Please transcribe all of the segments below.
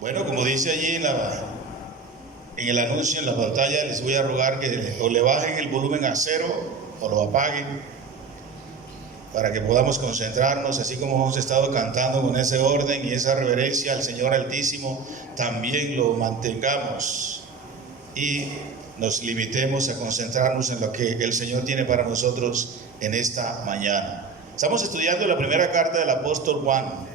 Bueno, como dice allí en el anuncio en la pantalla, les voy a rogar que o le bajen el volumen a cero o lo apaguen para que podamos concentrarnos, así como hemos estado cantando con ese orden y esa reverencia al Señor Altísimo, también lo mantengamos y nos limitemos a concentrarnos en lo que el Señor tiene para nosotros en esta mañana. Estamos estudiando la primera carta del apóstol Juan,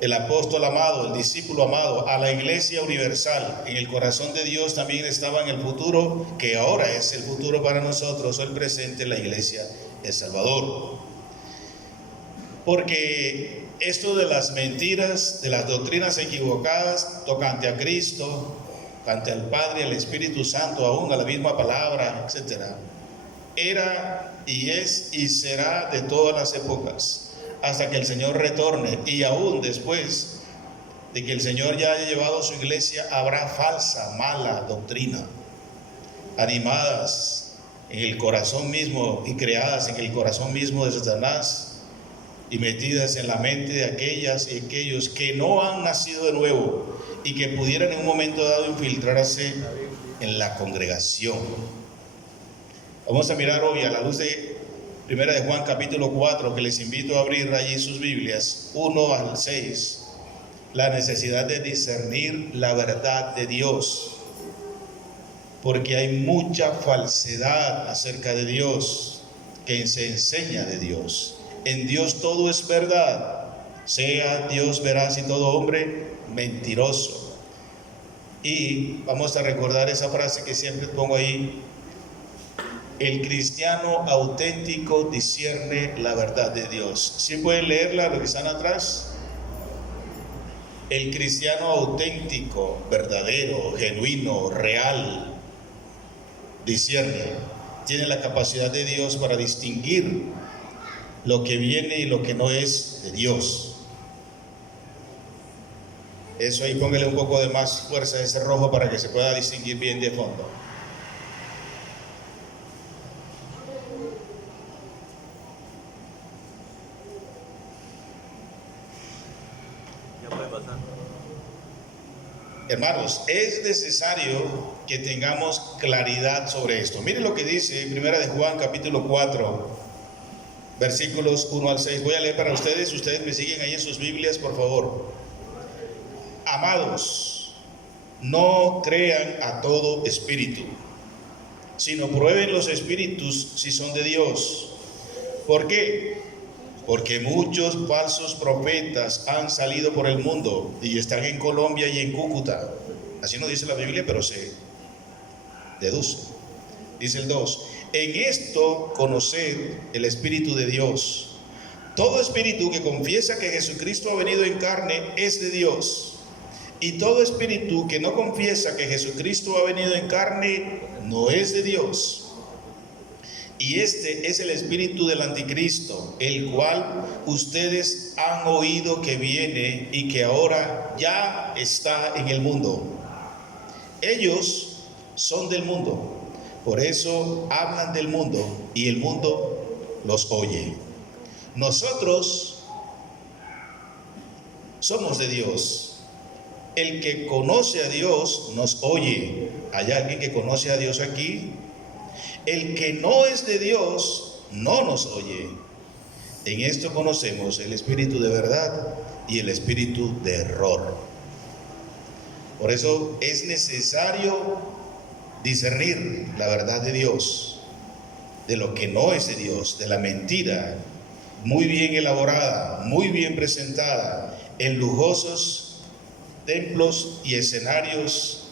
el apóstol amado, el discípulo amado, a la iglesia universal. En el corazón de Dios también estaba en el futuro, que ahora es el futuro para nosotros, o el presente, la iglesia El Salvador. Porque esto de las mentiras, de las doctrinas equivocadas tocante a Cristo, tocante al Padre, al Espíritu Santo, aún a la misma palabra, etc., era y es y será de todas las épocas, hasta que el Señor retorne. Y aún después de que el Señor ya haya llevado a su iglesia, habrá falsa, mala doctrina, animadas en el corazón mismo y creadas en el corazón mismo de Satanás y metidas en la mente de aquellas y aquellos que no han nacido de nuevo y que pudieran en un momento dado infiltrarse en la congregación. Vamos a mirar hoy a la luz de Primera de Juan capítulo 4, que les invito a abrir allí sus Biblias, 1 al 6, la necesidad de discernir la verdad de Dios, porque hay mucha falsedad acerca de Dios, que se enseña de Dios. En Dios todo es verdad, sea Dios veraz y todo hombre mentiroso. Y vamos a recordar esa frase que siempre pongo ahí: el cristiano auténtico discierne la verdad de Dios. ¿Sí pueden leerla, lo que están atrás? El cristiano auténtico, verdadero, genuino, real, discierne, tiene la capacidad de Dios para distinguir lo que viene y lo que no es de Dios. Eso ahí, póngale un poco de más fuerza a ese rojo para que se pueda distinguir bien de fondo. Hermanos, es necesario que tengamos claridad sobre esto. Miren lo que dice Primera de Juan capítulo 4, versículos 1 al 6. Voy a leer para ustedes me siguen ahí en sus Biblias, por favor. Amados, no crean a todo espíritu, sino prueben los espíritus si son de Dios. ¿Por qué? Porque muchos falsos profetas han salido por el mundo y están en Colombia y en Cúcuta. Así no dice la Biblia, pero se deduce. Dice el 2: en esto conoced el Espíritu de Dios. Todo espíritu que confiesa que Jesucristo ha venido en carne es de Dios. Y todo espíritu que no confiesa que Jesucristo ha venido en carne no es de Dios. Y este es el espíritu del anticristo, el cual ustedes han oído que viene y que ahora ya está en el mundo. Ellos son del mundo, por eso hablan del mundo y el mundo los oye. Nosotros somos de Dios. El que conoce a Dios nos oye. ¿Hay alguien que conoce a Dios aquí? El que no es de Dios no nos oye. En esto conocemos el espíritu de verdad y el espíritu de error. Por eso es necesario discernir la verdad de Dios de lo que no es de Dios, de la mentira, muy bien elaborada, muy bien presentada, en lujosos templos y escenarios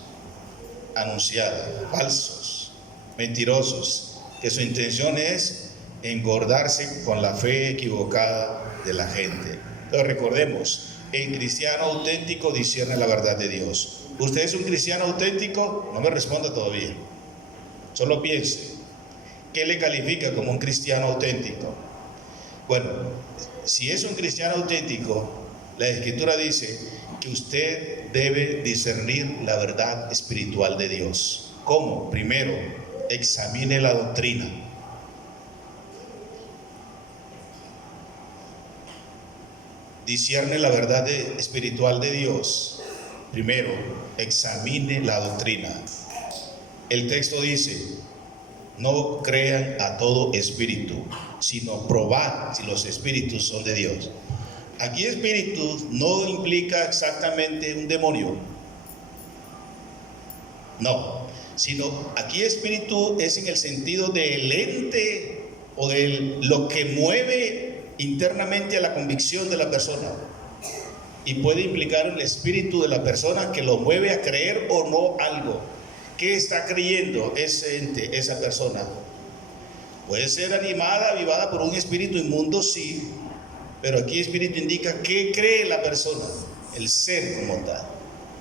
anunciada, falsos, mentirosos, que su intención es engordarse con la fe equivocada de la gente. Entonces recordemos, el cristiano auténtico discierne la verdad de Dios. ¿Usted es un cristiano auténtico? No me responda todavía, solo piense, ¿qué le califica como un cristiano auténtico? Bueno, si es un cristiano auténtico, la Escritura dice que usted debe discernir la verdad espiritual de Dios. ¿Cómo? Primero, examine la doctrina. Discierne la verdad espiritual de Dios. Primero, examine la doctrina. El texto dice: no crean a todo espíritu, sino probad si los espíritus son de Dios. Aquí espíritu no implica exactamente un demonio, no, sino aquí espíritu es en el sentido del ente o de lo que mueve internamente a la convicción de la persona, y puede implicar el espíritu de la persona que lo mueve a creer o no algo. ¿Qué está creyendo ese ente, esa persona? Puede ser animada, avivada por un espíritu inmundo, sí, pero aquí espíritu indica qué cree la persona, el ser como tal.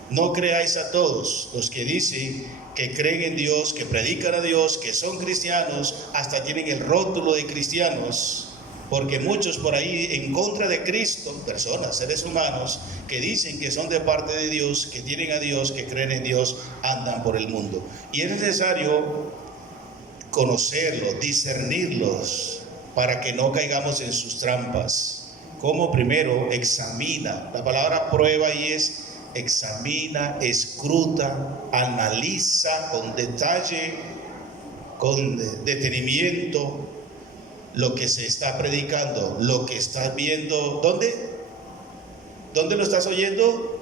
No creáis a todos los que dicen que creen en Dios, que predican a Dios, que son cristianos, hasta tienen el rótulo de cristianos, porque muchos por ahí en contra de Cristo, personas, seres humanos, que dicen que son de parte de Dios, que tienen a Dios, que creen en Dios, andan por el mundo. Y es necesario conocerlos, discernirlos, para que no caigamos en sus trampas. Como primero, examina. La palabra prueba ahí es examina, escruta, analiza con detalle, con detenimiento lo que se está predicando, lo que estás viendo. ¿Dónde lo estás oyendo?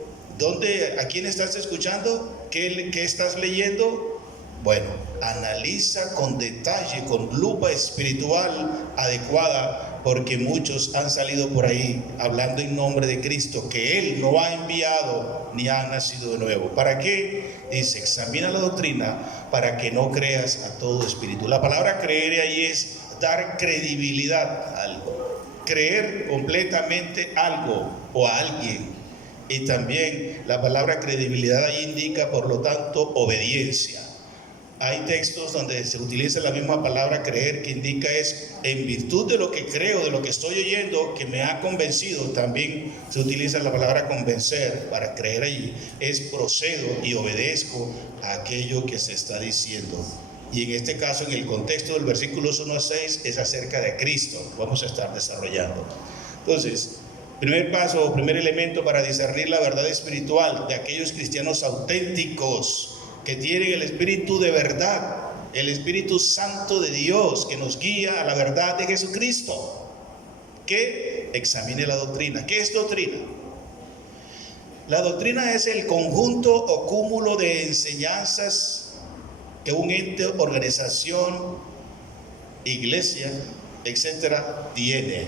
¿A quién estás escuchando? ¿Qué estás leyendo? Bueno, analiza con detalle, con lupa espiritual adecuada, porque muchos han salido por ahí hablando en nombre de Cristo, que Él no ha enviado ni ha nacido de nuevo. ¿Para qué? Dice, examina la doctrina para que no creas a todo espíritu. La palabra creer ahí es dar credibilidad a algo, creer completamente algo o a alguien. Y también la palabra credibilidad ahí indica, por lo tanto, obediencia. Hay textos donde se utiliza la misma palabra creer, que indica es en virtud de lo que creo, de lo que estoy oyendo, que me ha convencido. También se utiliza la palabra convencer para creer allí. Es procedo y obedezco a aquello que se está diciendo. Y en este caso, en el contexto del versículos 1 a 6, es acerca de Cristo. Vamos a estar desarrollando. Entonces, primer paso o primer elemento para discernir la verdad espiritual de aquellos cristianos auténticos que tienen el Espíritu de verdad, el Espíritu Santo de Dios que nos guía a la verdad de Jesucristo, que examine la doctrina. ¿Qué es doctrina? La doctrina es el conjunto o cúmulo de enseñanzas que un ente, organización, iglesia, etcétera, tiene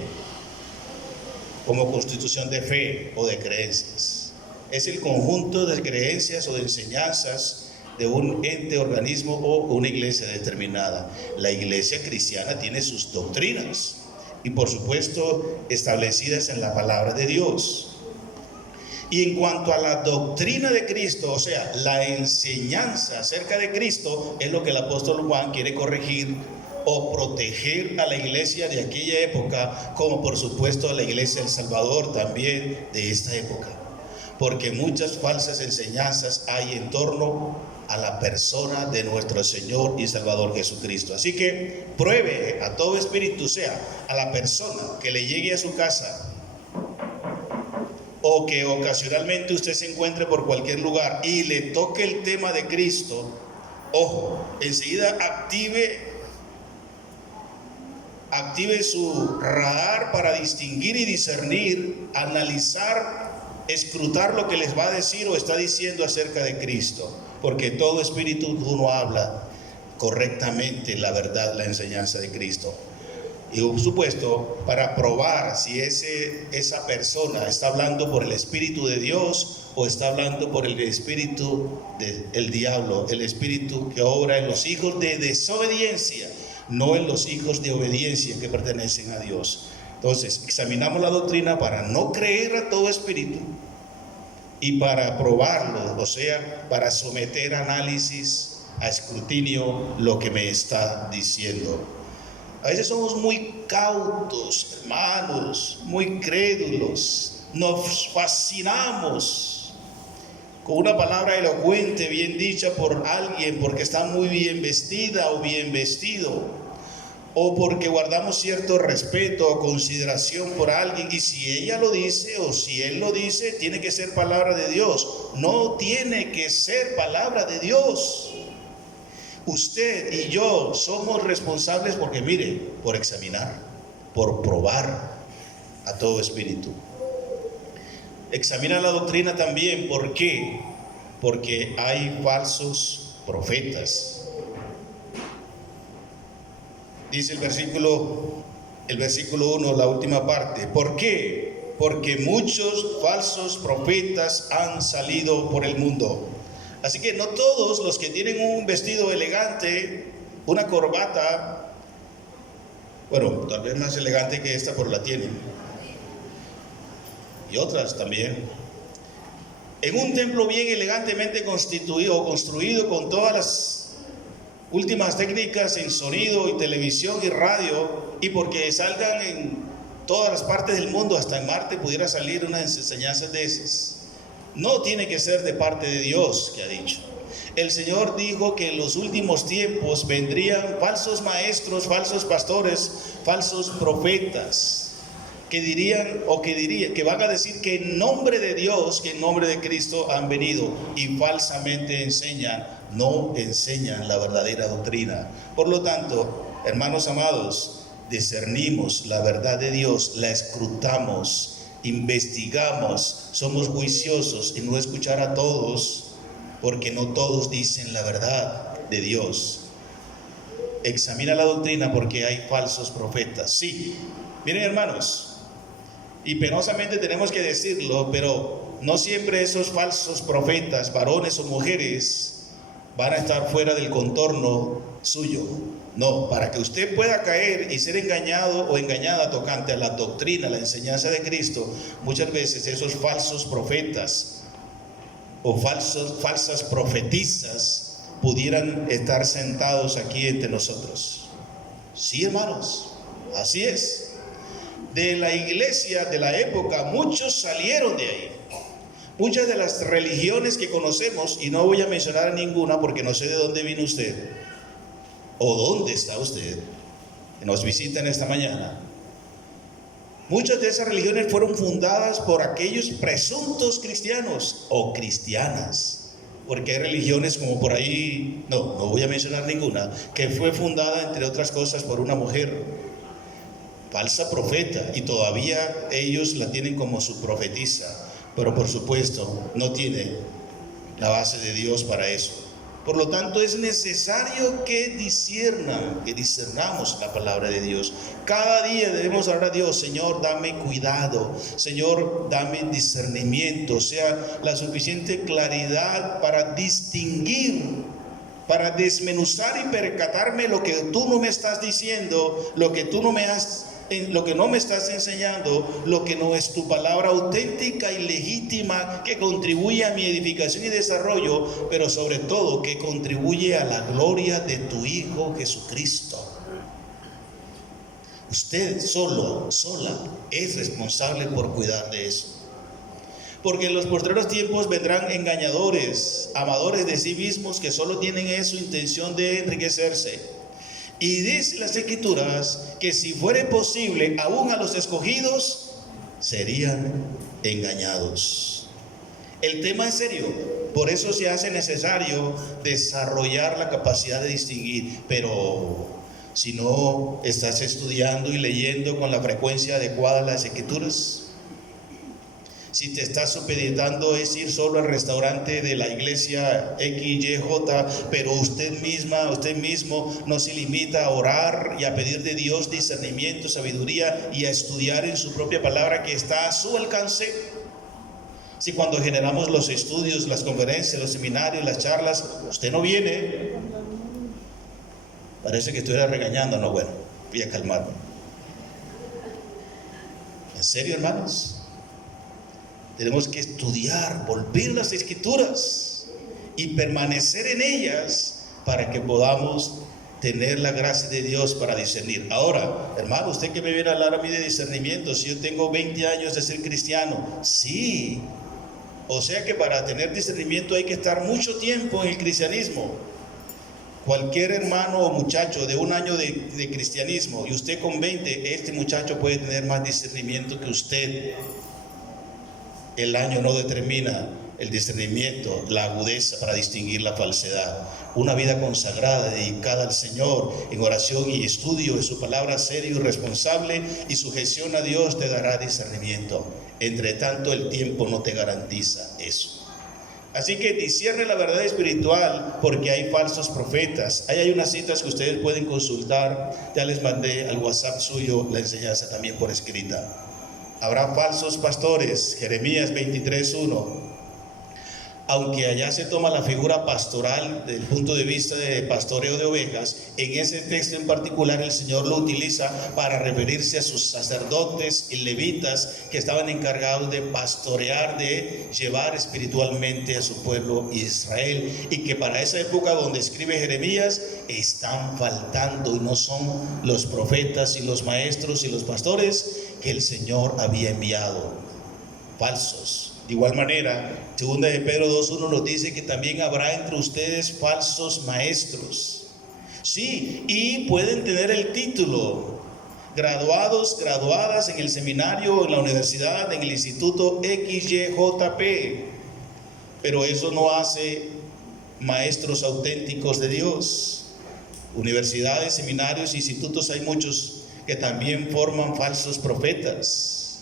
como constitución de fe o de creencias. Es el conjunto de creencias o de enseñanzas de un ente, organismo o una iglesia determinada. La iglesia cristiana tiene sus doctrinas y, por supuesto, establecidas en la palabra de Dios. Y en cuanto a la doctrina de Cristo, o sea, la enseñanza acerca de Cristo, es lo que el apóstol Juan quiere corregir o proteger a la iglesia de aquella época, como por supuesto a la iglesia del Salvador también de esta época. Porque muchas falsas enseñanzas hay en torno a la persona de nuestro Señor y Salvador Jesucristo. Así que pruebe a todo espíritu, o sea, a la persona que le llegue a su casa o que ocasionalmente usted se encuentre por cualquier lugar y le toque el tema de Cristo. Ojo, enseguida active su radar para distinguir y discernir, analizar, escrutar lo que les va a decir o está diciendo acerca de Cristo, porque todo espíritu no habla correctamente la verdad, la enseñanza de Cristo. Y por supuesto, para probar si esa persona está hablando por el Espíritu de Dios o está hablando por el espíritu del diablo, el espíritu que obra en los hijos de desobediencia, no en los hijos de obediencia que pertenecen a Dios. Entonces, examinamos la doctrina para no creer a todo espíritu y para probarlo, o sea, para someter a análisis, a escrutinio lo que me está diciendo. A veces somos muy cautos, hermanos, muy crédulos, nos fascinamos con una palabra elocuente, bien dicha por alguien, porque está muy bien vestida o bien vestido, o porque guardamos cierto respeto o consideración por alguien, y si ella lo dice o si él lo dice, tiene que ser palabra de Dios. No tiene que ser palabra de Dios. Usted y yo somos responsables porque, mire, por examinar, por probar a todo espíritu. Examina la doctrina también. ¿Por qué? Porque hay falsos profetas. Dice el versículo 1, la última parte. ¿Por qué? Porque muchos falsos profetas han salido por el mundo. Así que no todos los que tienen un vestido elegante, una corbata, bueno, tal vez más elegante que esta, pero la tienen, y otras también, en un templo bien elegantemente constituido o construido con todas las últimas técnicas en sonido y televisión y radio, y porque salgan en todas las partes del mundo, hasta en Marte pudiera salir unas enseñanzas de esas. No tiene que ser de parte de Dios, que ha dicho. El Señor dijo que en los últimos tiempos vendrían falsos maestros, falsos pastores, falsos profetas, que van a decir que en nombre de Dios, que en nombre de Cristo han venido, y falsamente no enseñan la verdadera doctrina. Por lo tanto, hermanos amados, discernimos la verdad de Dios, la escrutamos, investigamos, somos juiciosos en no escuchar a todos, porque no todos dicen la verdad de Dios. Examina la doctrina porque hay falsos profetas. Sí, miren hermanos, y penosamente tenemos que decirlo, pero no siempre esos falsos profetas, varones o mujeres, van a estar fuera del contorno suyo. No, para que usted pueda caer y ser engañado o engañada tocante a la doctrina, la enseñanza de Cristo, muchas veces esos falsos profetas o falsas profetisas pudieran estar sentados aquí entre nosotros. Sí, hermanos, así es. De la iglesia de la época, muchos salieron de ahí. Muchas de las religiones que conocemos, y no voy a mencionar ninguna porque no sé de dónde vino usted o dónde está usted, que nos visita en esta mañana. Muchas de esas religiones fueron fundadas por aquellos presuntos cristianos o cristianas, porque hay religiones como por ahí, no voy a mencionar ninguna, que fue fundada entre otras cosas por una mujer falsa profeta, y todavía ellos la tienen como su profetisa, pero por supuesto no tiene la base de Dios para eso. Por lo tanto, es necesario que discernamos la palabra de Dios. Cada día debemos orar a Dios: Señor, dame cuidado, Señor, dame discernimiento, o sea, la suficiente claridad para distinguir, para desmenuzar y percatarme lo que tú no me estás diciendo, lo que no me estás enseñando, lo que no es tu palabra auténtica y legítima, que contribuye a mi edificación y desarrollo, pero sobre todo que contribuye a la gloria de tu Hijo Jesucristo. Usted sola es responsable por cuidar de eso. Porque en los postreros tiempos vendrán engañadores, amadores de sí mismos, que solo tienen eso, intención de enriquecerse. Y dice las Escrituras que si fuera posible, aún a los escogidos serían engañados. El tema es serio, por eso se hace necesario desarrollar la capacidad de distinguir. Pero si no estás estudiando y leyendo con la frecuencia adecuada las Escrituras, si te estás supeditando es ir solo al restaurante de la iglesia XYJ, pero usted mismo no se limita a orar y a pedir de Dios discernimiento, sabiduría y a estudiar en su propia palabra que está a su alcance. Si cuando generamos los estudios, las conferencias, los seminarios, las charlas, usted no viene, parece que estuviera regañando. No, bueno, voy a calmarme. ¿En serio, hermanos? Tenemos que estudiar, volver las Escrituras y permanecer en ellas para que podamos tener la gracia de Dios para discernir. Ahora, hermano, usted que me viene a hablar a mí de discernimiento, si yo tengo 20 años de ser cristiano, sí, o sea que para tener discernimiento hay que estar mucho tiempo en el cristianismo. Cualquier hermano o muchacho de 1 año de cristianismo y usted con 20, este muchacho puede tener más discernimiento que usted. El año no determina el discernimiento, la agudeza para distinguir la falsedad. Una vida consagrada, dedicada al Señor, en oración y estudio de su palabra, serio y responsable, y sujeción a Dios te dará discernimiento. Entre tanto, el tiempo no te garantiza eso. Así que discierne la verdad espiritual, porque hay falsos profetas. Ahí hay unas citas que ustedes pueden consultar. Ya les mandé al WhatsApp suyo la enseñanza también por escrita. Habrá falsos pastores, Jeremías 23:1. Aunque allá se toma la figura pastoral del punto de vista de pastoreo de ovejas, en ese texto en particular el Señor lo utiliza para referirse a sus sacerdotes y levitas que estaban encargados de pastorear, de llevar espiritualmente a su pueblo Israel, y que para esa época donde escribe Jeremías están faltando, y no son los profetas y los maestros y los pastores que el Señor había enviado, falsos. De igual manera, 2 de Pedro 2:1 nos dice que también habrá entre ustedes falsos maestros. Sí, y pueden tener el título, graduados, graduadas en el seminario, en la universidad, en el instituto XYJP, pero eso no hace maestros auténticos de Dios. Universidades, seminarios, institutos, hay muchos que también forman falsos profetas.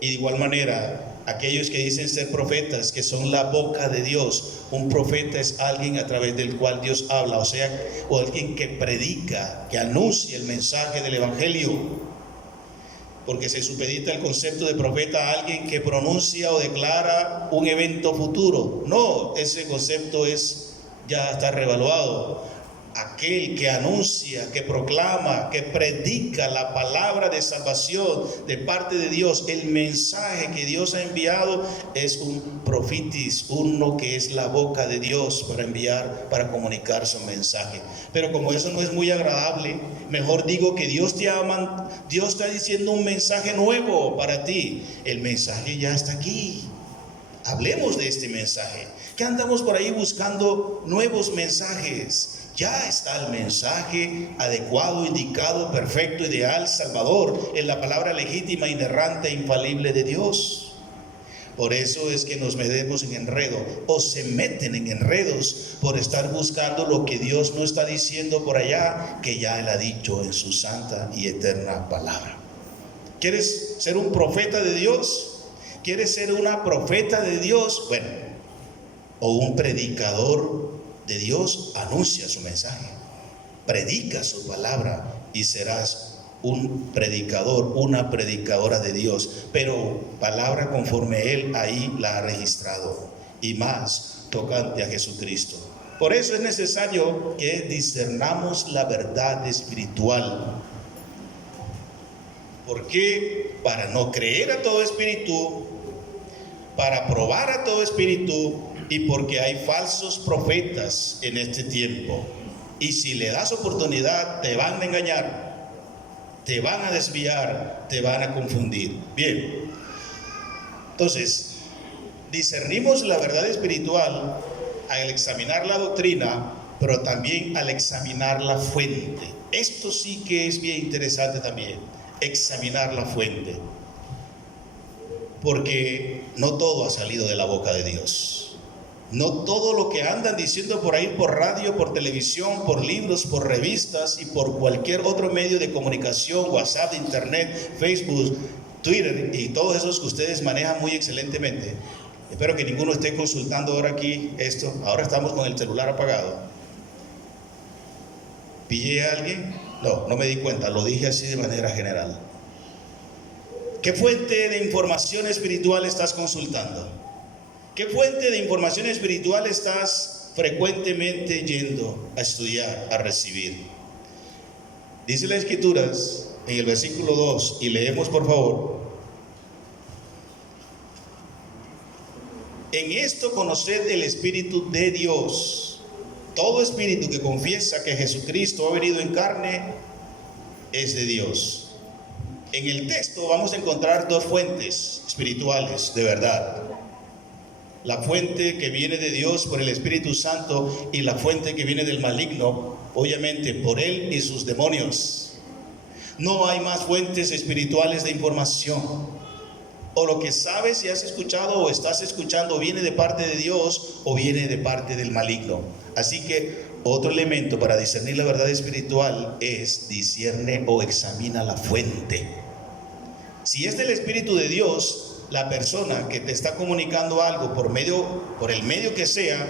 Y de igual manera, aquellos que dicen ser profetas, que son la boca de Dios. Un profeta es alguien a través del cual Dios habla, o alguien que predica, que anuncia el mensaje del evangelio. Porque se supedita el concepto de profeta a alguien que pronuncia o declara un evento futuro. No, ese concepto ya está revaluado. Aquel que anuncia, que proclama, que predica la palabra de salvación de parte de Dios, el mensaje que Dios ha enviado, es un profitis, uno que es la boca de Dios para enviar, para comunicar su mensaje. Pero como eso no es muy agradable, mejor digo que Dios te ama, Dios está diciendo un mensaje nuevo para ti. El mensaje ya está aquí. Hablemos de este mensaje. ¿Qué andamos por ahí buscando nuevos mensajes? Ya está el mensaje adecuado, indicado, perfecto, ideal, salvador, en la palabra legítima, inerrante e infalible de Dios. Por eso es que nos metemos en enredo, o se meten en enredos por estar buscando lo que Dios no está diciendo por allá, que ya Él ha dicho en su santa y eterna palabra. ¿Quieres ser un profeta de Dios? ¿Quieres ser una profeta de Dios? Bueno, o un predicador de Dios, anuncia su mensaje, predica su palabra y serás un predicador, una predicadora de Dios, pero palabra conforme Él ahí la ha registrado, y más tocante a Jesucristo. Por eso es necesario que discernamos la verdad espiritual. ¿Por qué? Para no creer a todo espíritu, para probar a todo espíritu, y porque hay falsos profetas en este tiempo. Y si le das oportunidad, te van a engañar, te van a desviar, te van a confundir. Bien, entonces, discernimos la verdad espiritual al examinar la doctrina, pero también al examinar la fuente. Esto sí que es bien interesante también, examinar la fuente. Porque no todo ha salido de la boca de Dios. No todo lo que andan diciendo por ahí, por radio, por televisión, por libros, por revistas y por cualquier otro medio de comunicación, WhatsApp, Internet, Facebook, Twitter y todos esos que ustedes manejan muy excelentemente. Espero que ninguno esté consultando ahora aquí esto. Ahora estamos con el celular apagado. ¿Pillé a alguien? No me di cuenta, lo dije así de manera general. ¿Qué fuente de información espiritual estás consultando? ¿Qué fuente de información espiritual estás frecuentemente yendo a estudiar, a recibir? Dice las Escrituras en el versículo 2, y leemos por favor: en esto conoced el Espíritu de Dios. Todo espíritu que confiesa que Jesucristo ha venido en carne es de Dios. En el texto vamos a encontrar dos fuentes espirituales de verdad. la fuente que viene de Dios por el Espíritu Santo y la fuente que viene del maligno, obviamente por él y sus demonios. No hay más fuentes espirituales de información. O lo que sabes y has escuchado o estás escuchando viene de parte de Dios o viene de parte del maligno. Así que otro elemento para discernir la verdad espiritual es discierne o examina la fuente. Si es del Espíritu de Dios, la persona que te está comunicando algo por el medio que sea,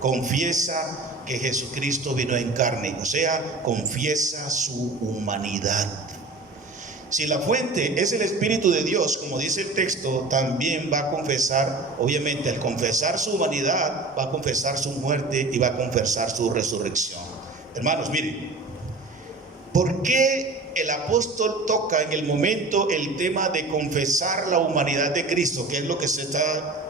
confiesa que Jesucristo vino en carne, o sea, confiesa su humanidad. Si la fuente es el Espíritu de Dios, como dice el texto, también va a confesar, obviamente al confesar su humanidad, va a confesar su muerte y va a confesar su resurrección. Hermanos, miren, ¿por qué el apóstol toca en el momento el tema de confesar la humanidad de Cristo, que es lo que se está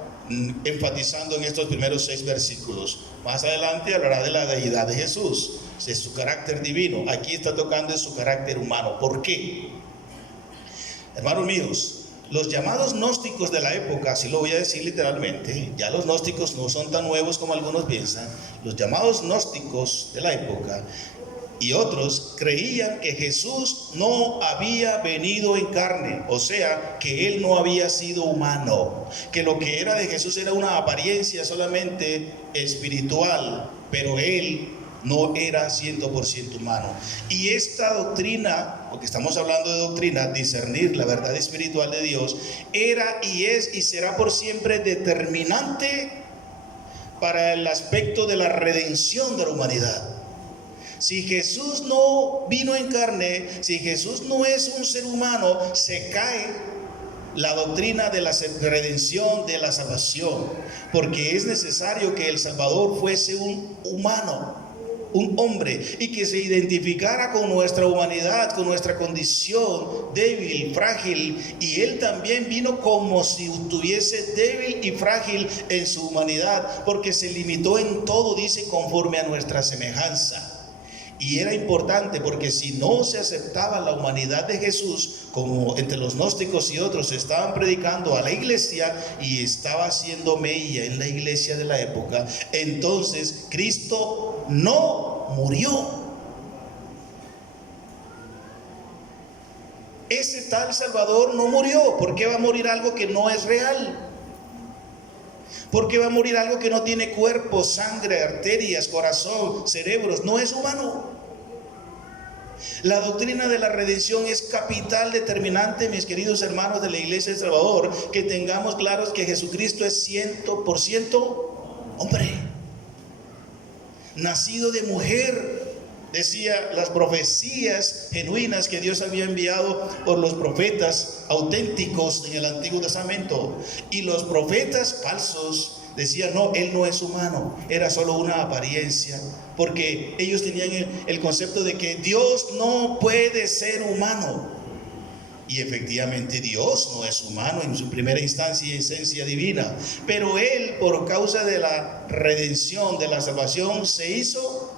enfatizando en estos primeros 6 versículos? Más adelante hablará de la deidad de Jesús, de su carácter divino. Aquí está tocando en su carácter humano. ¿Por qué? Hermanos míos, los llamados gnósticos de la época, así lo voy a decir literalmente, ya los gnósticos no son tan nuevos como algunos piensan. Los llamados gnósticos de la época y otros creían que Jesús no había venido en carne, o sea, que él no había sido humano, que lo que era de Jesús era una apariencia solamente espiritual, pero él no era 100% humano. Y esta doctrina, porque estamos hablando de doctrina, discernir la verdad espiritual de Dios, era y es y será por siempre determinante para el aspecto de la redención de la humanidad. Si Jesús no vino en carne, si Jesús no es un ser humano, se cae la doctrina de la redención, de la salvación, porque es necesario que el Salvador fuese un humano, un hombre, y que se identificara con nuestra humanidad, con nuestra condición débil, frágil, y él también vino como si estuviese débil y frágil en su humanidad, porque se limitó en todo, dice, conforme a nuestra semejanza. Y era importante porque si no se aceptaba la humanidad de Jesús, como entre los gnósticos y otros estaban predicando a la iglesia y estaba haciendo mella en la iglesia de la época, entonces Cristo no murió. Ese tal Salvador no murió. ¿Por qué va a morir algo que no es real? ¿Por qué va a morir algo que no tiene cuerpo, sangre, arterias, corazón, cerebros? No es humano. La doctrina de la redención es capital, determinante, mis queridos hermanos de la Iglesia de Salvador, que tengamos claros que Jesucristo es 100% hombre, nacido de mujer. Decía las profecías genuinas que Dios había enviado por los profetas auténticos en el Antiguo Testamento. Y los profetas falsos decían, no, él no es humano, era solo una apariencia, porque ellos tenían el concepto de que Dios no puede ser humano. Y efectivamente Dios no es humano en su primera instancia y esencia divina, pero él, por causa de la redención, de la salvación, se hizo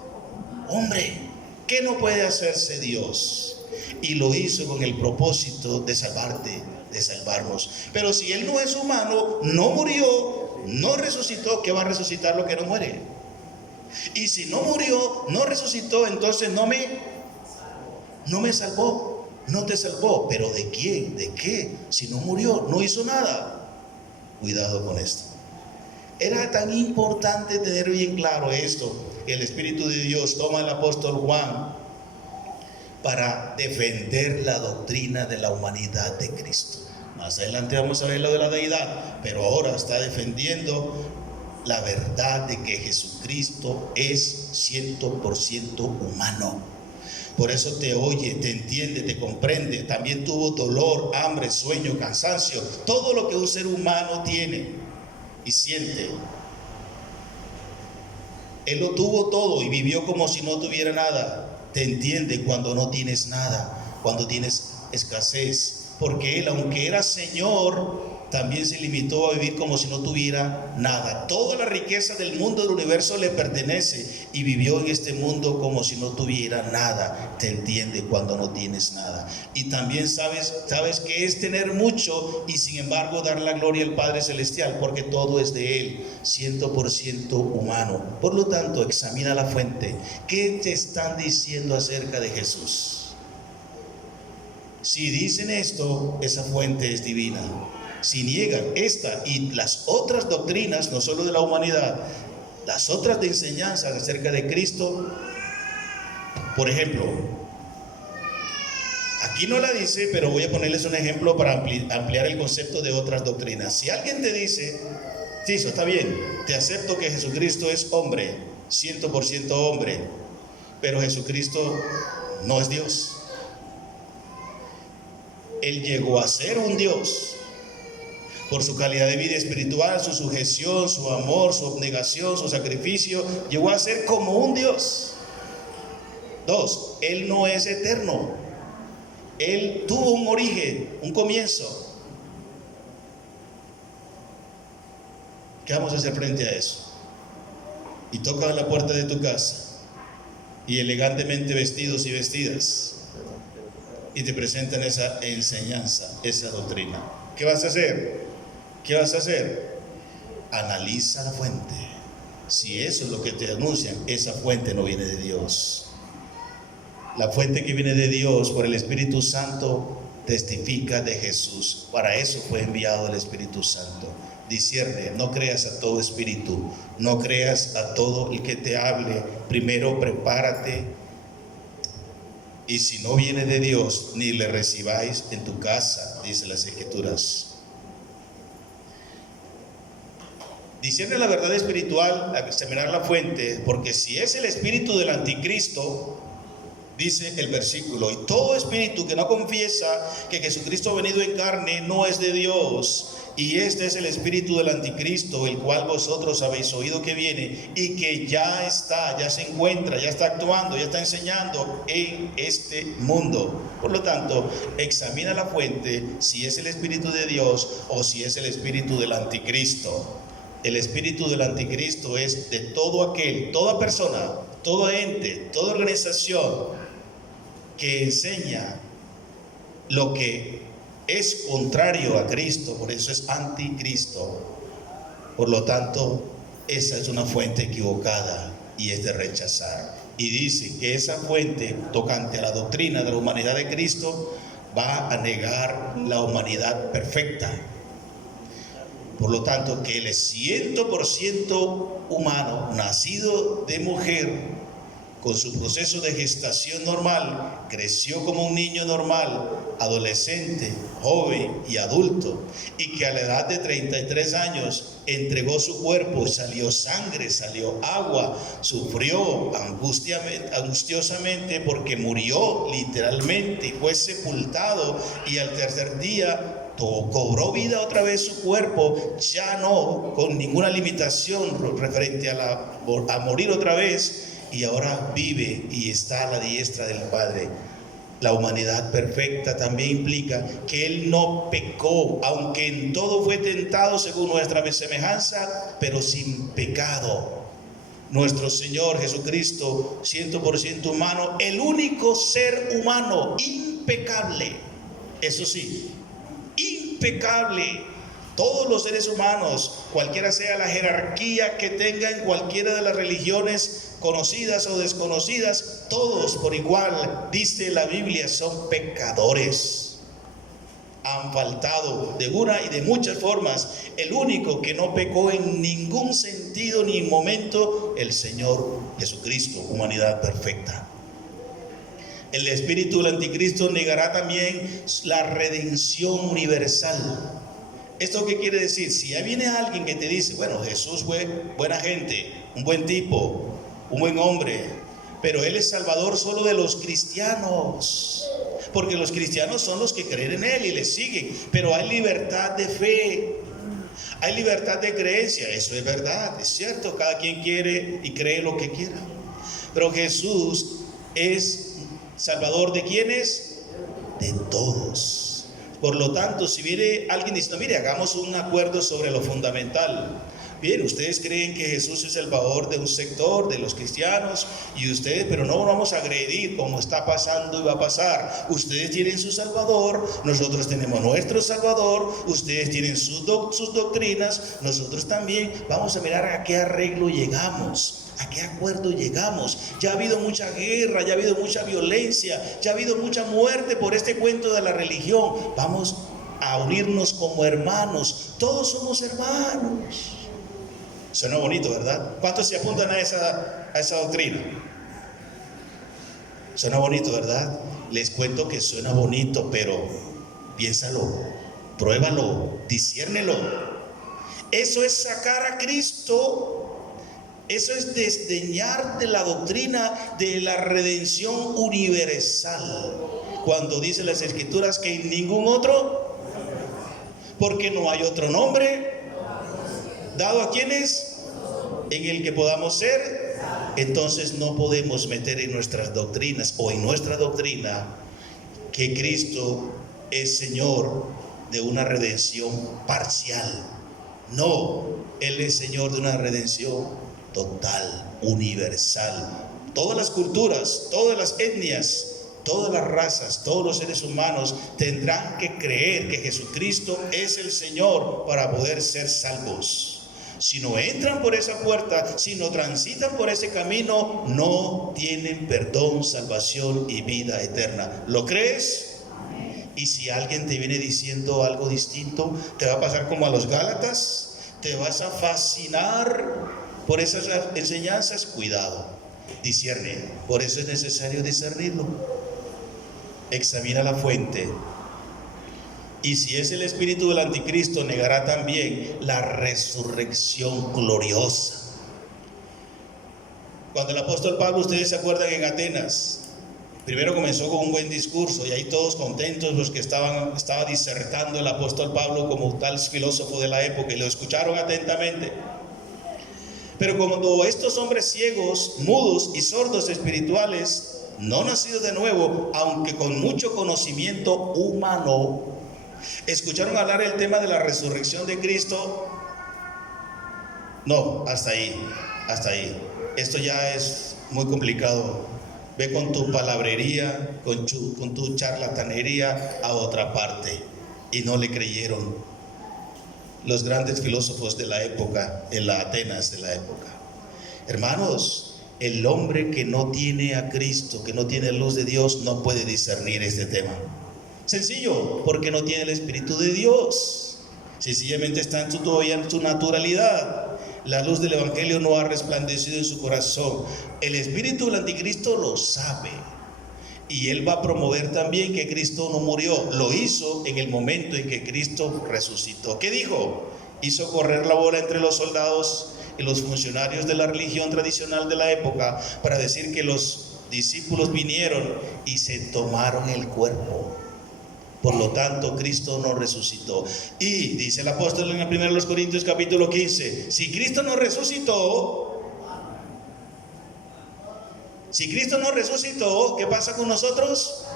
hombre. ¿Qué no puede hacerse Dios? Y lo hizo con el propósito de salvarte, de salvarnos. Pero si él no es humano, no murió, no resucitó, ¿qué va a resucitar lo que no muere? Y si no murió, no resucitó, entonces no me salvó, no te salvó. ¿Pero de quién? ¿De qué? Si no murió, no hizo nada. Cuidado con esto. Era tan importante tener bien claro esto, que el Espíritu de Dios toma al apóstol Juan para defender la doctrina de la humanidad de Cristo. Más adelante vamos a ver lo de la deidad, pero ahora está defendiendo la verdad de que Jesucristo es 100% humano. Por eso te oye, te entiende, te comprende. También tuvo dolor, hambre, sueño, cansancio, todo lo que un ser humano tiene y siente. Él lo tuvo todo y vivió como si no tuviera nada. Te entiende cuando no tienes nada, cuando tienes escasez, porque él, aunque era Señor, también se limitó a vivir como si no tuviera nada. Toda la riqueza del mundo, del universo le pertenece, y vivió en este mundo como si no tuviera nada. Te entiende cuando no tienes nada. Y también sabes que es tener mucho y sin embargo dar la gloria al Padre Celestial, porque todo es de Él, 100% humano. Por lo tanto, examina la fuente. ¿Qué te están diciendo acerca de Jesús? Si dicen esto, esa fuente es divina. Si niegan esta y las otras doctrinas, no solo de la humanidad, las otras de enseñanzas acerca de Cristo, por ejemplo, aquí no la dice, pero voy a ponerles un ejemplo para ampliar el concepto de otras doctrinas. Si alguien te dice, sí, eso está bien, te acepto que Jesucristo es hombre, 100% hombre, pero Jesucristo no es Dios. Él llegó a ser un Dios por su calidad de vida espiritual, su sujeción, su amor, su abnegación, su sacrificio. Llegó a ser como un Dios. 2, Él no es eterno. Él tuvo un origen, un comienzo. ¿Qué vamos a hacer frente a eso? Y tocan la puerta de tu casa, y elegantemente vestidos y vestidas, y te presentan esa enseñanza, esa doctrina. ¿Qué vas a hacer? ¿Qué vas a hacer? Analiza la fuente. Si eso es lo que te anuncian, esa fuente no viene de Dios. La fuente que viene de Dios por el Espíritu Santo testifica de Jesús. Para eso fue enviado el Espíritu Santo. Discierne, no creas a todo espíritu, no creas a todo el que te hable. Primero prepárate, y si no viene de Dios, ni le recibáis en tu casa, dice las Escrituras. Discierne la verdad espiritual, examinar la fuente, porque si es el espíritu del anticristo, dice el versículo, y todo espíritu que no confiesa que Jesucristo ha venido en carne no es de Dios, y este es el espíritu del anticristo, el cual vosotros habéis oído que viene y que ya está, ya se encuentra, ya está actuando, ya está enseñando en este mundo. Por lo tanto, examina la fuente, si es el espíritu de Dios o si es el espíritu del anticristo. El espíritu del anticristo es de todo aquel, toda persona, todo ente, toda organización que enseña lo que es contrario a Cristo, por eso es anticristo. Por lo tanto, esa es una fuente equivocada y es de rechazar. Y dice que esa fuente tocante a la doctrina de la humanidad de Cristo va a negar la humanidad perfecta. Por lo tanto, que Él es 100% humano, nacido de mujer, con su proceso de gestación normal, creció como un niño normal, adolescente, joven y adulto, y que a la edad de 33 años entregó su cuerpo, salió sangre, salió agua, sufrió angustiosamente porque murió literalmente y fue sepultado, y al tercer día cobró vida otra vez su cuerpo, ya no con ninguna limitación referente a morir otra vez, y ahora vive y está a la diestra del Padre. La humanidad perfecta también implica que Él no pecó, aunque en todo fue tentado según nuestra semejanza, pero sin pecado. Nuestro Señor Jesucristo, 100% humano, el único ser humano impecable, eso sí, impecable. Todos los seres humanos, cualquiera sea la jerarquía que tengan, cualquiera de las religiones conocidas o desconocidas, todos por igual, dice la Biblia, son pecadores. Han faltado de una y de muchas formas. El único que no pecó en ningún sentido ni momento, el Señor Jesucristo, humanidad perfecta. El espíritu del anticristo negará también la redención universal. ¿Esto qué quiere decir? Si ya viene alguien que te dice, bueno, Jesús fue buena gente, un buen tipo, un buen hombre, pero Él es salvador solo de los cristianos, porque los cristianos son los que creen en Él y le siguen, pero hay libertad de fe, hay libertad de creencia. Eso es verdad, es cierto, cada quien quiere y cree lo que quiera, pero Jesús es salvador de ¿quiénes? De todos. Por lo tanto, si viene alguien diciendo, mire, hagamos un acuerdo sobre lo fundamental. Bien, ustedes creen que Jesús es el salvador de un sector, de los cristianos, y ustedes, pero no vamos a agredir como está pasando y va a pasar. Ustedes tienen su salvador, nosotros tenemos nuestro salvador, ustedes tienen sus doctrinas, nosotros también. Vamos a mirar a qué arreglo llegamos, a qué acuerdo llegamos. Ya ha habido mucha guerra, ya ha habido mucha violencia, ya ha habido mucha muerte por este cuento de la religión. Vamos a unirnos como hermanos, todos somos hermanos. Suena bonito, ¿verdad? ¿Cuántos se apuntan a esa doctrina? Suena bonito, ¿verdad? Les cuento que suena bonito, pero piénsalo, pruébalo, disciérnelo. Eso es sacar a Cristo, eso es desdeñar de la doctrina de la redención universal. Cuando dice las Escrituras que en ningún otro, porque no hay otro nombre dado a quienes en el que podamos ser. Entonces no podemos meter en nuestras doctrinas o en nuestra doctrina que Cristo es Señor de una redención parcial. No, Él es Señor de una redención total, universal. Todas las culturas, todas las etnias, todas las razas, todos los seres humanos tendrán que creer que Jesucristo es el Señor para poder ser salvos. Si no entran por esa puerta, si no transitan por ese camino, no tienen perdón, salvación y vida eterna. ¿Lo crees? Y si alguien te viene diciendo algo distinto, te va a pasar como a los Gálatas, te vas a fascinar por esas enseñanzas. Cuidado, discierne. Por eso es necesario discernirlo. Examina la fuente. Y si es el espíritu del anticristo, negará también la resurrección gloriosa. Cuando el apóstol Pablo, ustedes se acuerdan, en Atenas, primero comenzó con un buen discurso y ahí todos contentos los que estaba disertando el apóstol Pablo como tal filósofo de la época, y lo escucharon atentamente. Pero cuando estos hombres ciegos, mudos y sordos espirituales, no nacidos de nuevo, aunque con mucho conocimiento humano, ¿escucharon hablar el tema de la resurrección de Cristo? No, hasta ahí. Esto ya es muy complicado. Ve con tu palabrería, con tu charlatanería a otra parte. Y no le creyeron los grandes filósofos de la época, en la Atenas de la época. Hermanos, el hombre que no tiene a Cristo, que no tiene luz de Dios, no puede discernir este tema. Sencillo, porque no tiene el Espíritu de Dios. Sencillamente está todavía en su naturalidad. La luz del Evangelio no ha resplandecido en su corazón. El espíritu del anticristo lo sabe. Y él va a promover también que Cristo no murió. Lo hizo en el momento en que Cristo resucitó. ¿Qué dijo? Hizo correr la bola entre los soldados y los funcionarios de la religión tradicional de la época para decir que los discípulos vinieron y se tomaron el cuerpo. Por lo tanto, Cristo no resucitó. Y dice el apóstol en el 1 Corintios capítulo 15, si Cristo no resucitó, ¿qué pasa con nosotros?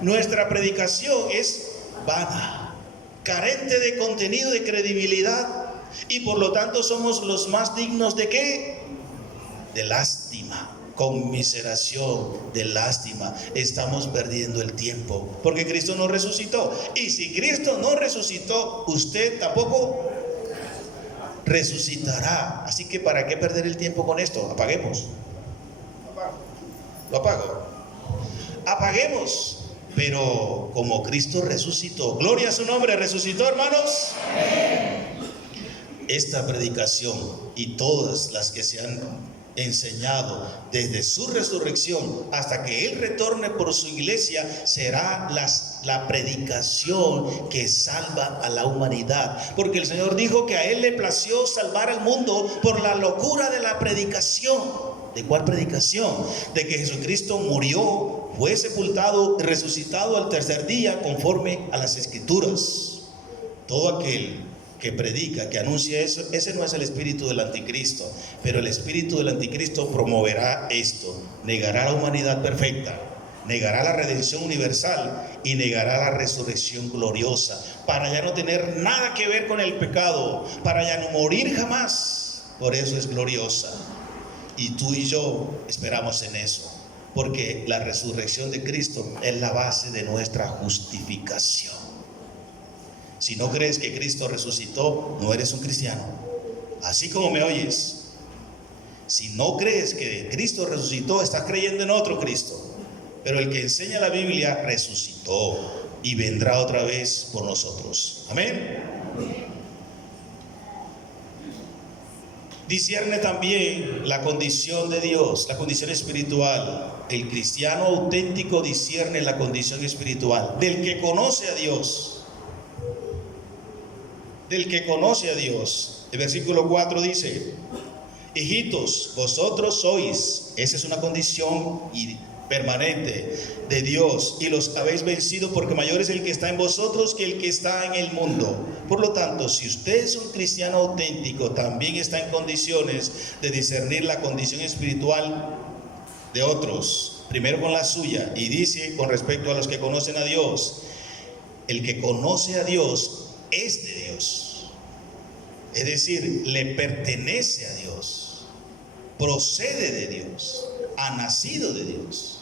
Nuestra predicación es vana, carente de contenido, de credibilidad, y por lo tanto somos los más dignos ¿de qué? De lástima. Conmiseración, de lástima. Estamos perdiendo el tiempo porque Cristo no resucitó. Y si Cristo no resucitó, usted tampoco resucitará. Así que ¿para qué perder el tiempo con esto? Apaguemos. Lo apago. Apaguemos. Pero como Cristo resucitó, gloria a su nombre, resucitó, hermanos. Esta predicación y todas las que se han enseñado desde su resurrección hasta que Él retorne por su iglesia será la predicación que salva a la humanidad, porque el Señor dijo que a Él le plació salvar al mundo por la locura de la predicación. ¿De cuál predicación? De que Jesucristo murió, fue sepultado, resucitado al tercer día conforme a las Escrituras. Todo aquel que predica, que anuncia eso, ese no es el espíritu del anticristo, pero el espíritu del anticristo promoverá esto, negará a la humanidad perfecta, negará la redención universal y negará la resurrección gloriosa, para ya no tener nada que ver con el pecado, para ya no morir jamás. Por eso es gloriosa. Y tú y yo esperamos en eso, porque la resurrección de Cristo es la base de nuestra justificación. Si no crees que Cristo resucitó, no eres un cristiano. Así como me oyes, si no crees que Cristo resucitó, estás creyendo en otro Cristo. Pero el que enseña la Biblia resucitó y vendrá otra vez por nosotros. Amén. Discierne también la condición de Dios, la condición espiritual. El cristiano auténtico discierne la condición espiritual del que conoce a Dios. Del que conoce a Dios. El versículo 4 dice: hijitos, vosotros sois, esa es una condición permanente de Dios, y los habéis vencido, porque mayor es el que está en vosotros que el que está en el mundo. Por lo tanto, si usted es un cristiano auténtico, también está en condiciones de discernir la condición espiritual de otros, primero con la suya. Y dice con respecto a los que conocen a Dios: el que conoce a Dios es de Dios, es decir, le pertenece a Dios, procede de Dios, ha nacido de Dios.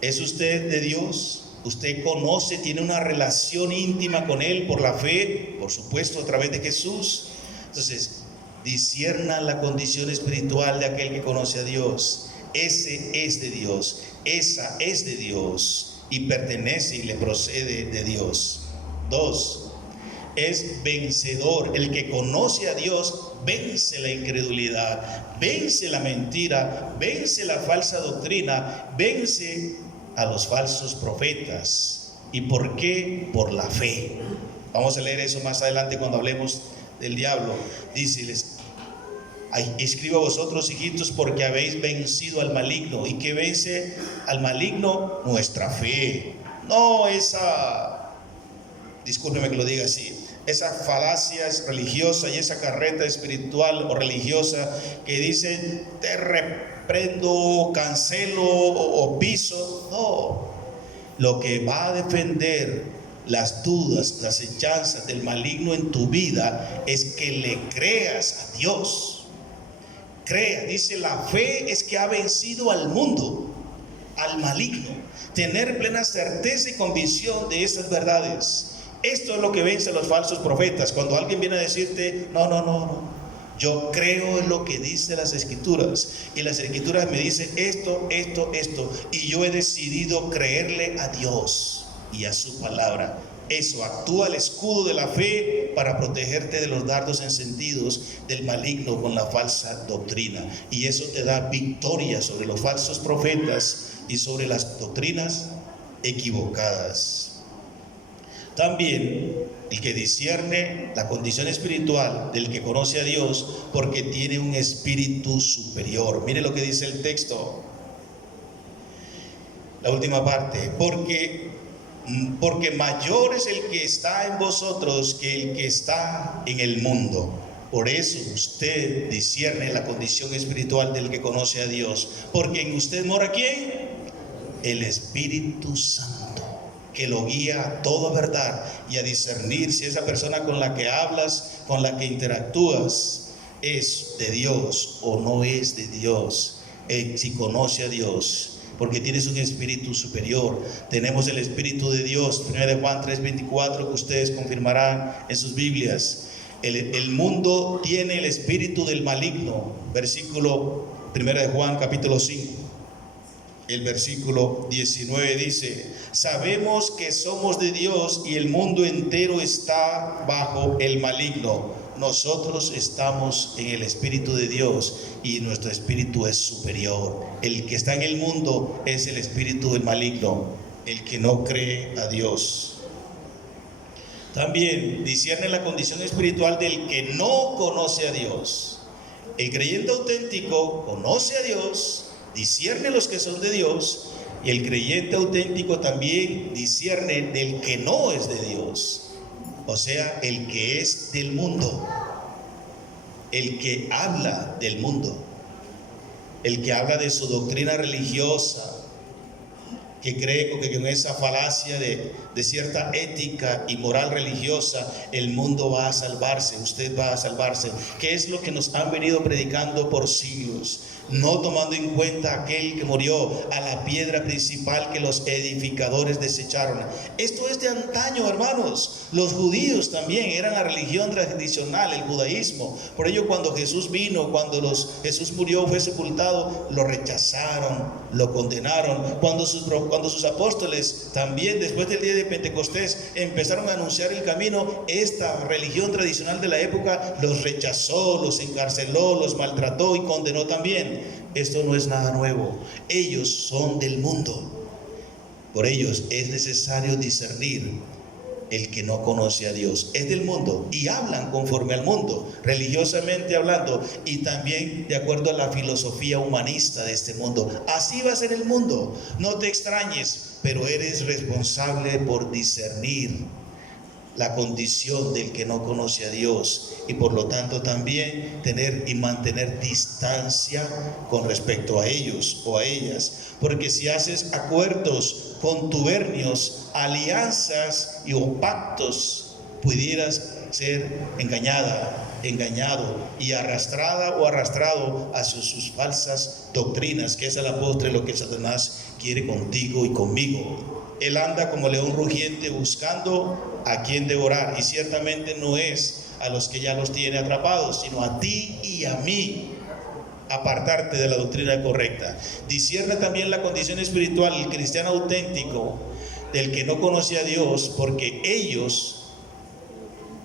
¿Es usted de Dios? ¿Usted conoce, tiene una relación íntima con Él por la fe, por supuesto, a través de Jesús? Entonces, discierna la condición espiritual de aquel que conoce a Dios. Ese es de Dios, esa es de Dios y pertenece y le procede de Dios. 2, es vencedor. El que conoce a Dios vence la incredulidad, vence la mentira, vence la falsa doctrina, vence a los falsos profetas. ¿Y por qué? Por la fe. Vamos a leer eso más adelante cuando hablemos del diablo. Díceles: escribo a vosotros, hijitos, porque habéis vencido al maligno. ¿Y qué vence al maligno? Nuestra fe. No esa, discúlpeme que lo diga así, esa falacia religiosa y esa carreta espiritual o religiosa que dice: te reprendo, cancelo o piso. No, lo que va a defender las dudas, las hechanzas del maligno en tu vida es que le creas a Dios. Crea, dice, la fe es que ha vencido al mundo, al maligno. Tener plena certeza y convicción de estas verdades. Esto es lo que vence a los falsos profetas. Cuando alguien viene a decirte: no, yo creo en lo que dice las Escrituras, y las Escrituras me dicen esto, y yo he decidido creerle a Dios y a su palabra. Eso, actúa el escudo de la fe para protegerte de los dardos encendidos del maligno con la falsa doctrina, y eso te da victoria sobre los falsos profetas y sobre las doctrinas equivocadas. También el que discierne la condición espiritual del que conoce a Dios, porque tiene un espíritu superior. Mire lo que dice el texto, la última parte: porque mayor es el que está en vosotros que el que está en el mundo. Por eso usted discierne la condición espiritual del que conoce a Dios, porque en usted mora ¿quién? El Espíritu Santo, que lo guía a toda verdad y a discernir si esa persona con la que hablas, con la que interactúas, es de Dios o no es de Dios. Si conoce a Dios, porque tienes un espíritu superior. Tenemos el Espíritu de Dios, 1 Juan 3:24, que ustedes confirmarán en sus Biblias. El mundo tiene el espíritu del maligno. Versículo 1 Juan capítulo 5. El versículo 19 dice: sabemos que somos de Dios y el mundo entero está bajo el maligno. Nosotros estamos en el Espíritu de Dios y nuestro espíritu es superior. El que está en el mundo es el espíritu del maligno, el que no cree a Dios. También discierne la condición espiritual del que no conoce a Dios. El creyente auténtico conoce a Dios, discierne los que son de Dios, y el creyente auténtico también discierne del que no es de Dios, o sea, el que es del mundo, el que habla del mundo, el que habla de su doctrina religiosa, que cree que con esa falacia de cierta ética y moral religiosa el mundo va a salvarse, usted va a salvarse, que es lo que nos han venido predicando por siglos, no tomando en cuenta aquel que murió, a la piedra principal que los edificadores desecharon. Esto es de antaño, hermanos. Los judíos también eran la religión tradicional, el judaísmo. Por ello, cuando Jesús vino, Jesús murió, fue sepultado, lo rechazaron, lo condenaron. Cuando sus apóstoles también, después del día de Pentecostés, empezaron a anunciar el camino, esta religión tradicional de la época los rechazó, los encarceló, los maltrató y condenó también. Esto no es nada nuevo. Ellos son del mundo. Por ellos es necesario discernir. El que no conoce a Dios es del mundo y hablan conforme al mundo, religiosamente hablando, y también de acuerdo a la filosofía humanista de este mundo. Así va a ser el mundo. No te extrañes, pero eres responsable por discernir la condición del que no conoce a Dios, y por lo tanto también tener y mantener distancia con respecto a ellos o a ellas, porque si haces acuerdos contubernios, alianzas o pactos, pudieras ser engañado y arrastrada o arrastrado hacia sus falsas doctrinas, que es a la postre lo que Satanás quiere contigo y conmigo. Él anda como león rugiente buscando a quien devorar, y ciertamente no es a los que ya los tiene atrapados, sino a ti y a mí. Apartarte de la doctrina correcta. Discierne también la condición espiritual, el cristiano auténtico, del que no conoce a Dios, porque ellos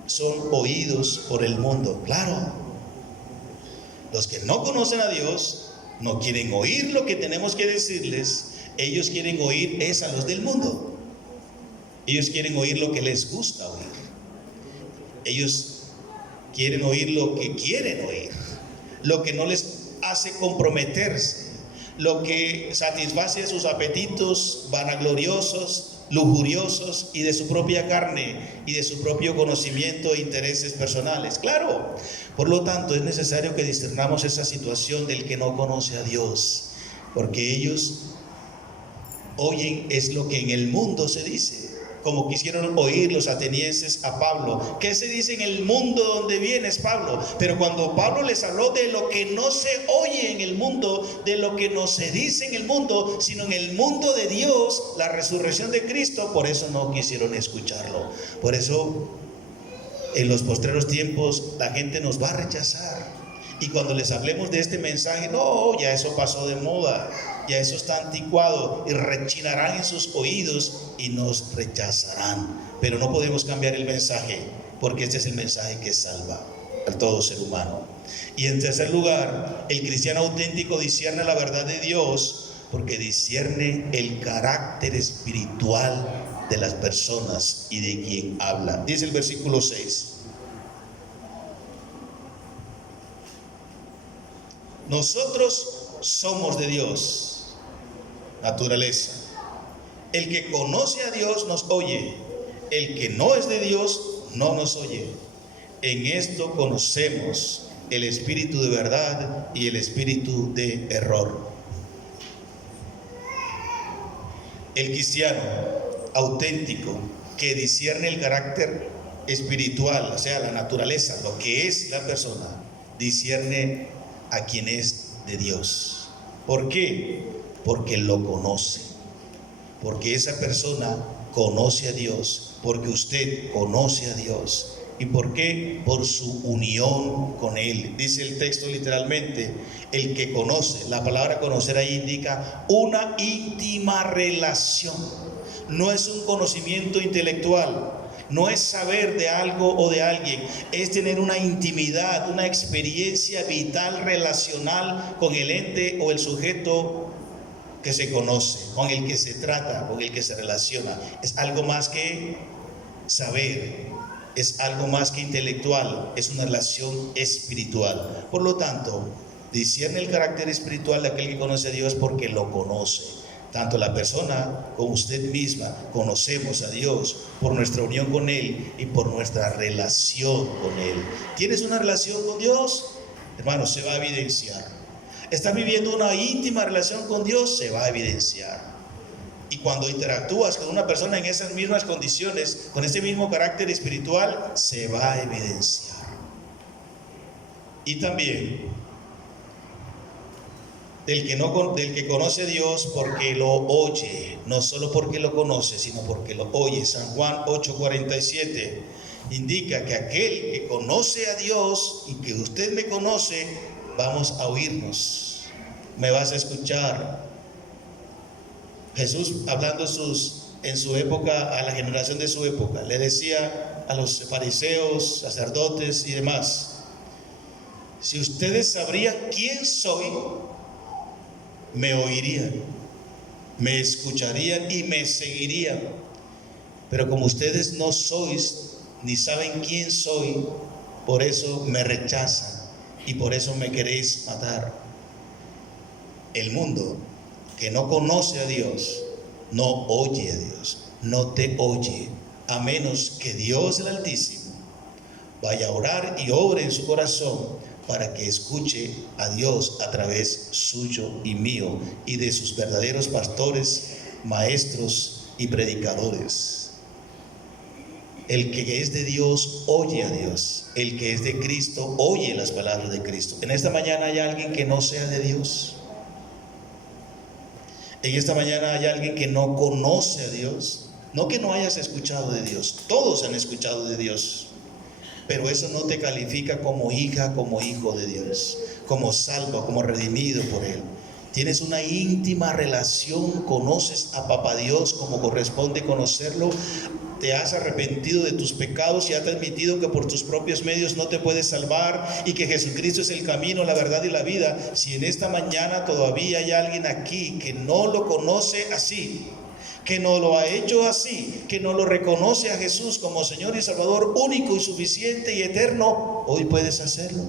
son oídos por el mundo. Claro, los que no conocen a Dios no quieren oír lo que tenemos que decirles. Ellos quieren oír es a los del mundo. Ellos quieren oír lo que les gusta oír. Ellos quieren oír lo que quieren oír, lo que no les hace comprometerse, lo que satisface sus apetitos vanagloriosos, lujuriosos y de su propia carne y de su propio conocimiento e intereses personales. Claro, por lo tanto es necesario que discernamos esa situación del que no conoce a Dios, porque ellos oyen es lo que en el mundo se dice, como quisieron oír los atenienses a Pablo. ¿Qué se dice en el mundo donde vienes, Pablo? Pero cuando Pablo les habló de lo que no se oye en el mundo, de lo que no se dice en el mundo, sino en el mundo de Dios, la resurrección de Cristo, por eso no quisieron escucharlo. Por eso en los postreros tiempos la gente nos va a rechazar. Y cuando les hablemos de este mensaje, no, ya eso pasó de moda, ya eso está anticuado, y rechinarán en sus oídos y nos rechazarán. Pero no podemos cambiar el mensaje, porque este es el mensaje que salva a todo ser humano. Y en tercer lugar, el cristiano auténtico discierne la verdad de Dios, porque discierne el carácter espiritual de las personas y de quien habla. Dice el versículo 6. Nosotros somos de Dios, naturaleza. El que conoce a Dios nos oye, el que no es de Dios no nos oye. En esto conocemos el espíritu de verdad y el espíritu de error. El cristiano auténtico que discierne el carácter espiritual, o sea, la naturaleza, lo que es la persona, discierne a quien es de Dios. ¿Por qué? Porque lo conoce, porque esa persona conoce a Dios, porque usted conoce a Dios. ¿Y por qué? Por su unión con Él. Dice el texto literalmente, el que conoce. La palabra conocer ahí indica una íntima relación. No es un conocimiento intelectual, no es saber de algo o de alguien, es tener una intimidad, una experiencia vital relacional con el ente o el sujeto que se conoce, con el que se trata, con el que se relaciona. Es algo más que saber, es algo más que intelectual, es una relación espiritual. Por lo tanto, discierne el carácter espiritual de aquel que conoce a Dios porque lo conoce. Tanto la persona como usted misma conocemos a Dios por nuestra unión con Él y por nuestra relación con Él. ¿Tienes una relación con Dios? Hermano, se va a evidenciar. ¿Estás viviendo una íntima relación con Dios? Se va a evidenciar. Y cuando interactúas con una persona en esas mismas condiciones, con ese mismo carácter espiritual, se va a evidenciar. Y también del que conoce a Dios porque lo oye, no solo porque lo conoce, sino porque lo oye. San Juan 8:47 indica que aquel que conoce a Dios y que usted me conoce, vamos a oírnos, me vas a escuchar. Jesús, hablando en su época, a la generación de su época, le decía a los fariseos, sacerdotes y demás: si ustedes sabrían quién soy, me oirían, me escucharían y me seguirían. Pero como ustedes no sois ni saben quién soy, por eso me rechazan y por eso me queréis matar. El mundo que no conoce a Dios no oye a Dios, no te oye, a menos que Dios el Altísimo vaya a orar y obre en su corazón para que escuche a Dios a través suyo y mío y de sus verdaderos pastores, maestros y predicadores. El que es de Dios oye a Dios, el que es de Cristo oye las palabras de Cristo. En esta mañana hay alguien que no sea de Dios. En esta mañana hay alguien que no conoce a Dios. No que no hayas escuchado de Dios, todos han escuchado de Dios. Pero eso no te califica como hija, como hijo de Dios, como salvo, como redimido por Él. Tienes una íntima relación, conoces a Papá Dios como corresponde conocerlo, te has arrepentido de tus pecados y has admitido que por tus propios medios no te puedes salvar y que Jesucristo es el camino, la verdad y la vida. Si en esta mañana todavía hay alguien aquí que no lo conoce así, que no lo ha hecho así, que no lo reconoce a Jesús como Señor y Salvador único y suficiente y eterno, hoy puedes hacerlo.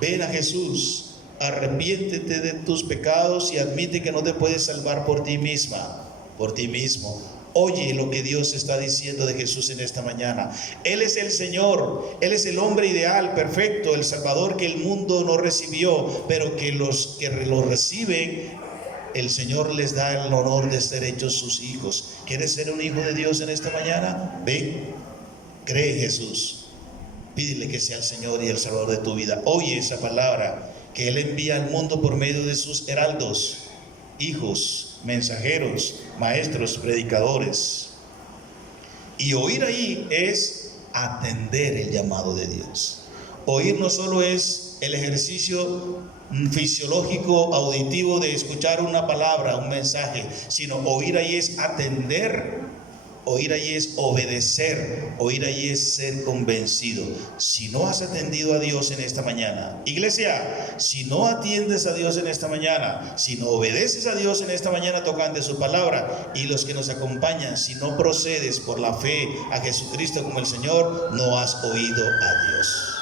Ven a Jesús, arrepiéntete de tus pecados y admite que no te puedes salvar por ti misma, por ti mismo. Oye lo que Dios está diciendo de Jesús en esta mañana. Él es el Señor, Él es el hombre ideal, perfecto, el Salvador que el mundo no recibió, pero que los que lo reciben, el Señor les da el honor de ser hechos sus hijos. ¿Quieres ser un hijo de Dios en esta mañana? Ven, cree en Jesús, pídele que sea el Señor y el Salvador de tu vida. Oye esa palabra que Él envía al mundo por medio de sus heraldos, hijos, mensajeros, maestros, predicadores. Y oír ahí es atender el llamado de Dios. Oír no solo es el ejercicio fisiológico, auditivo de escuchar una palabra, un mensaje, sino oír ahí es atender, oír ahí es obedecer, oír ahí es ser convencido. Si no has atendido a Dios en esta mañana, iglesia, si no atiendes a Dios en esta mañana, si no obedeces a Dios en esta mañana tocante su palabra, y los que nos acompañan, si no procedes por la fe a Jesucristo como el Señor, no has oído a Dios.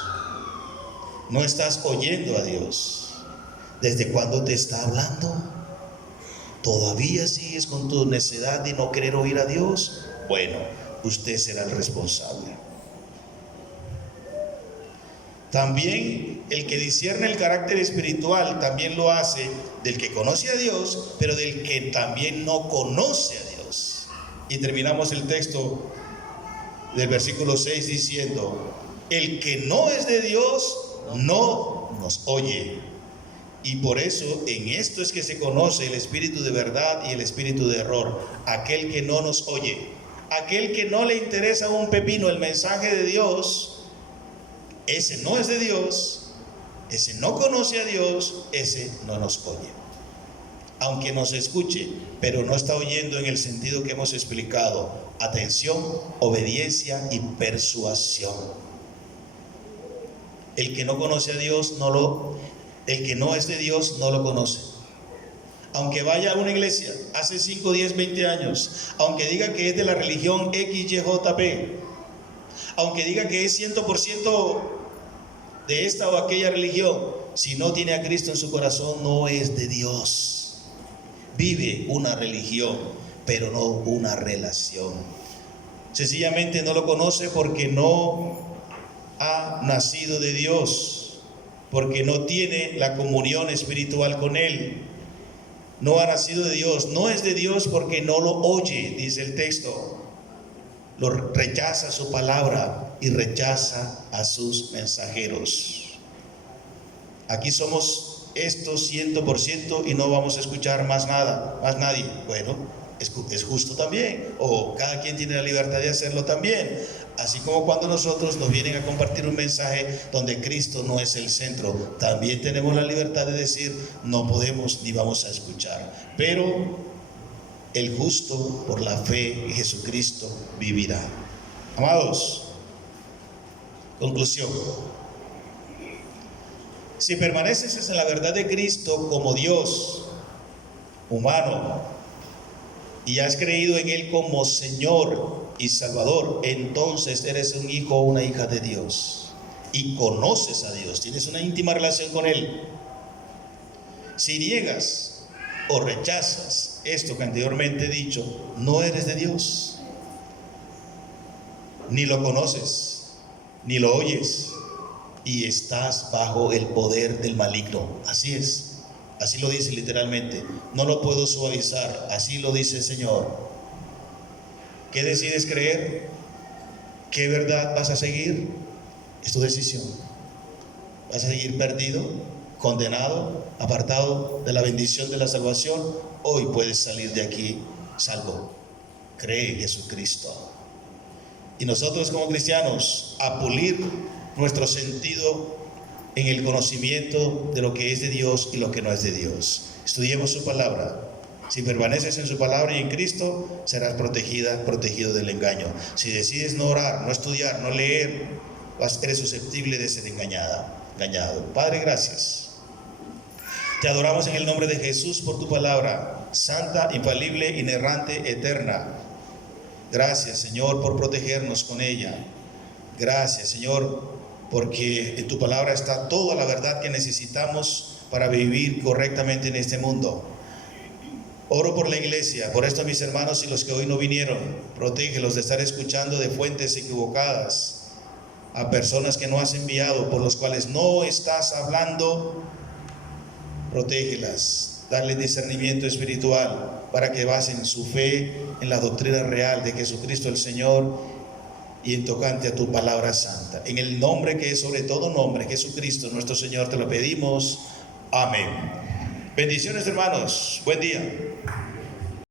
No estás oyendo a Dios. ¿Desde cuándo te está hablando? ¿Todavía sigues con tu necedad y no querer oír a Dios? Bueno, usted será el responsable. También el que discierne el carácter espiritual también lo hace del que conoce a Dios, pero del que también no conoce a Dios. Y terminamos el texto del versículo 6 diciendo: el que no es de Dios no nos oye. Y por eso en esto es que se conoce el espíritu de verdad y el espíritu de error. Aquel que no nos oye, aquel que no le interesa un pepino el mensaje de Dios, ese no es de Dios, ese no conoce a Dios, ese no nos oye. Aunque nos escuche, pero no está oyendo en el sentido que hemos explicado: atención, obediencia y persuasión. El que no conoce a Dios el que no es de Dios no lo conoce. Aunque vaya a una iglesia hace 5, 10, 20 años, aunque diga que es de la religión XYP, aunque diga que es 100% de esta o aquella religión, si no tiene a Cristo en su corazón, no es de Dios. Vive una religión, pero no una relación. Sencillamente no lo conoce porque no ha nacido de Dios, porque no tiene la comunión espiritual con Él. no ha nacido de Dios, no es de Dios porque no lo oye, dice el texto. Lo rechaza su palabra y rechaza a sus mensajeros. Aquí somos estos 100% y no vamos a escuchar más nada, más nadie. Bueno, es justo también, o cada quien tiene la libertad de hacerlo también. Así como cuando nosotros nos vienen a compartir un mensaje donde Cristo no es el centro, también tenemos la libertad de decir no podemos ni vamos a escuchar. Pero el justo por la fe en Jesucristo vivirá. Amados, conclusión. Si permaneces en la verdad de Cristo como Dios humano y has creído en Él como Señor y Salvador, entonces eres un hijo o una hija de Dios y conoces a Dios, tienes una íntima relación con Él. Si niegas o rechazas esto que anteriormente he dicho, no eres de Dios, ni lo conoces, ni lo oyes, y estás bajo el poder del maligno. Así es, así lo dice literalmente, no lo puedo suavizar, así lo dice el Señor. ¿Qué decides creer? ¿Qué verdad vas a seguir? Es tu decisión. ¿Vas a seguir perdido, condenado, apartado de la bendición de la salvación? Hoy puedes salir de aquí salvo. Cree en Jesucristo. Y nosotros como cristianos, a pulir nuestro sentido en el conocimiento de lo que es de Dios y lo que no es de Dios. Estudiemos su palabra. Si permaneces en su palabra y en Cristo, serás protegido del engaño. Si decides no orar, no estudiar, no leer, eres susceptible de ser engañado. Padre, gracias. Te adoramos en el nombre de Jesús por tu palabra, santa, infalible, inerrante, eterna. Gracias, Señor, por protegernos con ella. Gracias, Señor, porque en tu palabra está toda la verdad que necesitamos para vivir correctamente en este mundo. Oro por la iglesia, por estos mis hermanos y los que hoy no vinieron. Protégelos de estar escuchando de fuentes equivocadas a personas que no has enviado, por los cuales no estás hablando. Protégelas, darles discernimiento espiritual para que basen su fe en la doctrina real de Jesucristo el Señor y en tocante a tu palabra santa. En el nombre que es sobre todo nombre, Jesucristo nuestro Señor, te lo pedimos. Amén. Bendiciones, hermanos. Buen día.